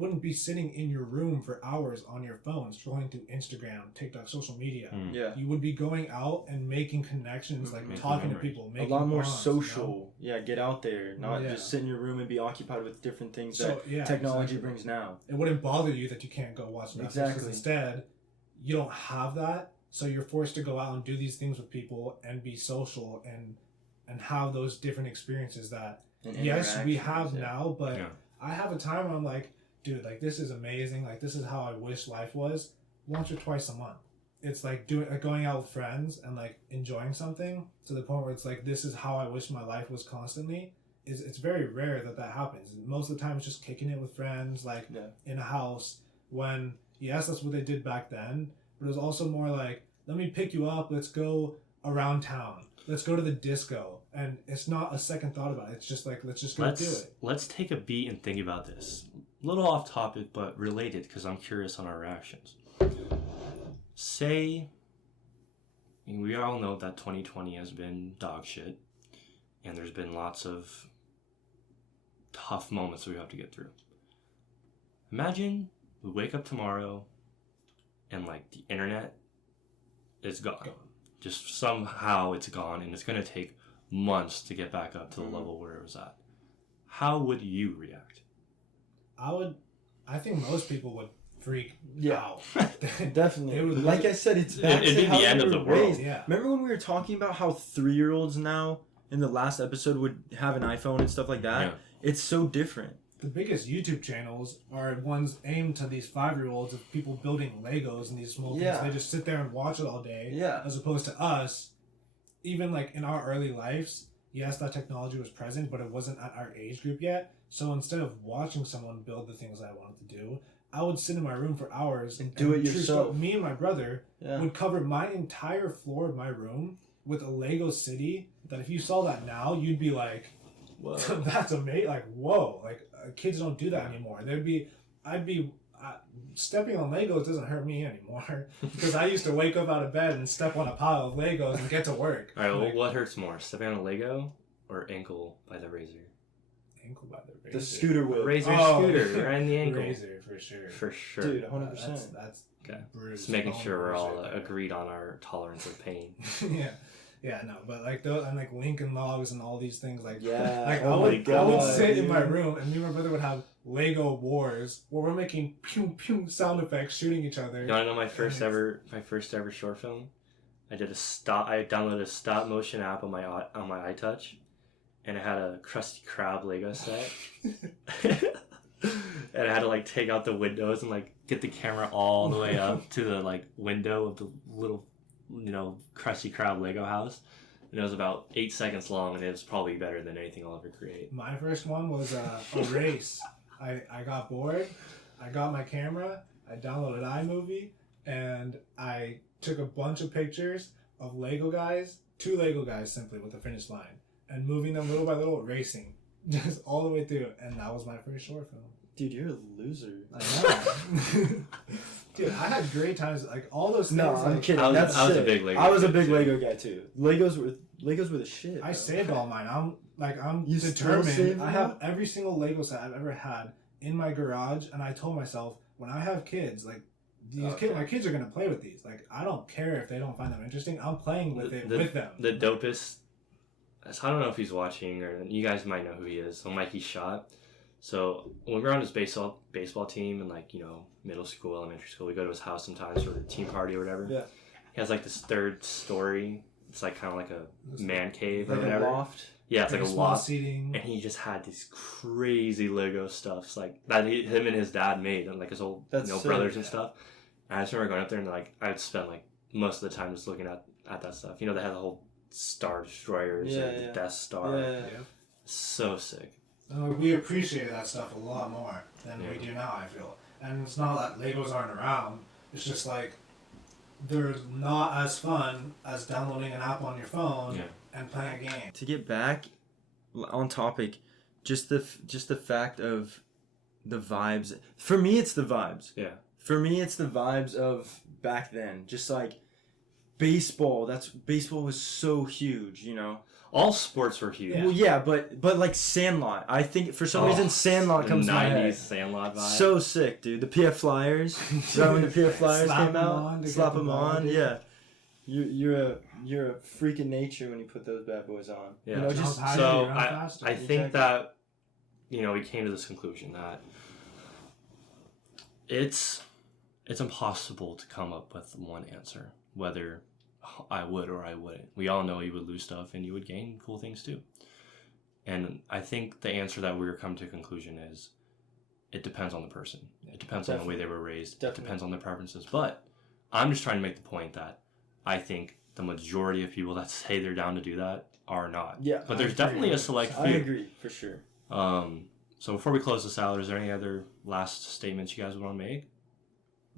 wouldn't be sitting in your room for hours on your phone scrolling through Instagram, TikTok, social media. Yeah. You would be going out and making connections, like Making talking memories. to people, A making lot more bonds, social. Yeah, get out there, not Yeah. just sit in your room and be occupied with different things So, that yeah, technology exactly. brings now. It wouldn't bother you that you can't go watch Netflix. 'Cause Exactly. instead, you don't have that, so you're forced to go out and do these things with people and be social and have those different experiences that And yes we interactions, have yeah. now. But Yeah. I have a time where I'm like, dude, like, this is amazing. Like, this is how I wish life was. Once or twice a month. It's like going out with friends and, like, enjoying something to the point where it's like, this is how I wish my life was constantly. It's very rare that happens. Most of the time it's just kicking it with friends, like, in a house, when, yes, that's what they did back then, but it was also more like, let me pick you up, let's go around town, let's go to the disco, and it's not a second thought about it. It's just like, let's just go do it. Let's take a beat and think about this. A little off topic, but related, because I'm curious on our reactions. Say, I mean, we all know that 2020 has been dog shit, and there's been lots of tough moments we have to get through. Imagine we wake up tomorrow and, like, the internet is gone. Just somehow it's gone, and it's going to take months to get back up to the level where it was at. How would you react? I think most people would freak out. Definitely. They would like I said, it's back It'd to be how the end we of the were world. raised. Yeah. Remember when we were talking about how 3-year-olds now in the last episode would have an iPhone and stuff like that? Yeah. It's so different. The biggest YouTube channels are ones aimed to these 5-year-olds of people building Legos and these small Yeah. things. They just sit there and watch it all day. Yeah. As opposed to us, even like in our early lives, yes, that technology was present, but it wasn't at our age group yet. So instead of watching someone build the things I wanted to do, I would sit in my room for hours And do it true yourself. story, me and my brother Yeah. would cover my entire floor of my room with a Lego city that if you saw that now, you'd be like, that's amazing. Like, whoa, like, kids don't do that anymore. I'd be stepping on Legos doesn't hurt me anymore because I used to wake up out of bed and step on a pile of Legos and get to work. All right, well, what hurts more, stepping on a Lego or ankle by the razor? Ankle by the razor. The scooter whip. Razor scooter, right in the ankle. Razor, for sure. For sure. Dude, 100%. That's okay. bruised. Just making sure we're all right agreed on our tolerance of pain. Yeah, no, but like those and like Lincoln Logs and all these things, like Yeah. I would sit in my dude. room and me and my brother would have Lego wars where we're making pew pew sound effects shooting each other. You want to know my first ever short film? I downloaded a stop motion app on my iTouch, and it had a Krusty Krab Lego set. And I had to like take out the windows and like get the camera all the way up to the like window of the little, Krusty Krab Lego house. And it was about 8 seconds long, and it was probably better than anything I'll ever create. My first one was a race. I got bored. I got my camera. I downloaded iMovie, and I took a bunch of pictures of two Lego guys simply with a finish line, and moving them little by little, racing, just all the way through. And that was my first short film. Dude, you're a loser. I know. Dude, I had great times. Like all those things. No, I'm like, kidding. I was That's a sick. big Lego I was a kid, big too. Lego guy too. Legos were the shit. I bro. saved all mine. I'm You still determined. save I them? have every single Lego set I've ever had in my garage, and I told myself when I have kids, like my kids are gonna play with these. Like I don't care if they don't find them interesting. I'm playing with it with them. The dopest. I don't know if he's watching, or you guys might know who he is. So Mikey Shot. So when we were on his baseball team in like middle school, elementary school, we go to his house sometimes for the team party or whatever. Yeah. He has like this third story. It's like kind of like a man cave or Like a whatever. loft. Yeah, it's like a Small loft. seating. And he just had these crazy Lego stuffs like that him and his dad made, and like his old That's sick. brothers and stuff. And I just remember going up there and like I'd spend like most of the time just looking at that stuff. They had the whole Star Destroyers and the Death Star. Yeah. So sick. We appreciate that stuff a lot more than we do now, I feel. And it's not that Legos aren't around. It's just like they're not as fun as downloading an app on your phone and playing a game. To get back on topic, just the fact of the vibes. For me, it's the vibes. Yeah. For me, it's the vibes of back then. Just like baseball. Baseball was so huge, All sports were huge. Well, yeah, but like Sandlot. I think for some reason Sandlot comes to my head. 90s Sandlot vibe. So sick, dude. The PF Flyers. Right when the PF Flyers came out, slap them on. Yeah, you're a freak of nature when you put those bad boys on. Yeah. Just So run faster. I think that we came to this conclusion that it's impossible to come up with one answer whether I would or I wouldn't. We all know you would lose stuff and you would gain cool things too. And I think the answer that we're coming to a conclusion is it depends on the person. It depends on the way they were raised. It depends on their preferences. But I'm just trying to make the point that I think the majority of people that say they're down to do that are not. Yeah. But there's definitely a select few. I agree, for sure. So before we close this out, is there any other last statements you guys would want to make?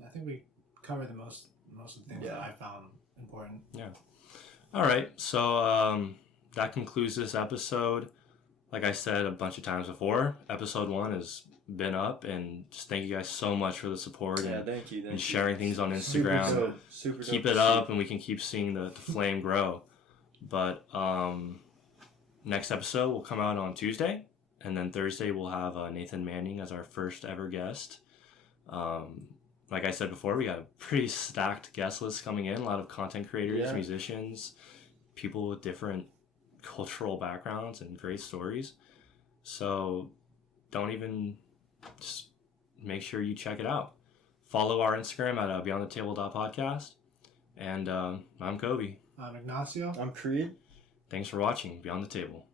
I think we covered the most of the things that I found important. Yeah. All right. So that concludes this episode. Like I said a bunch of times before, episode 1 has been up, and just thank you guys so much for the support Thank you. and sharing things on Instagram. Super dope. Keep it up, and we can keep seeing the flame grow. But next episode will come out on Tuesday, and then Thursday we'll have Nathan Manning as our first ever guest. Like I said before, we got a pretty stacked guest list coming in. A lot of content creators, musicians, people with different cultural backgrounds and great stories. So just make sure you check it out. Follow our Instagram at beyondthetable.podcast. And I'm Kobe. I'm Ignacio. I'm Creed. Thanks for watching Beyond the Table.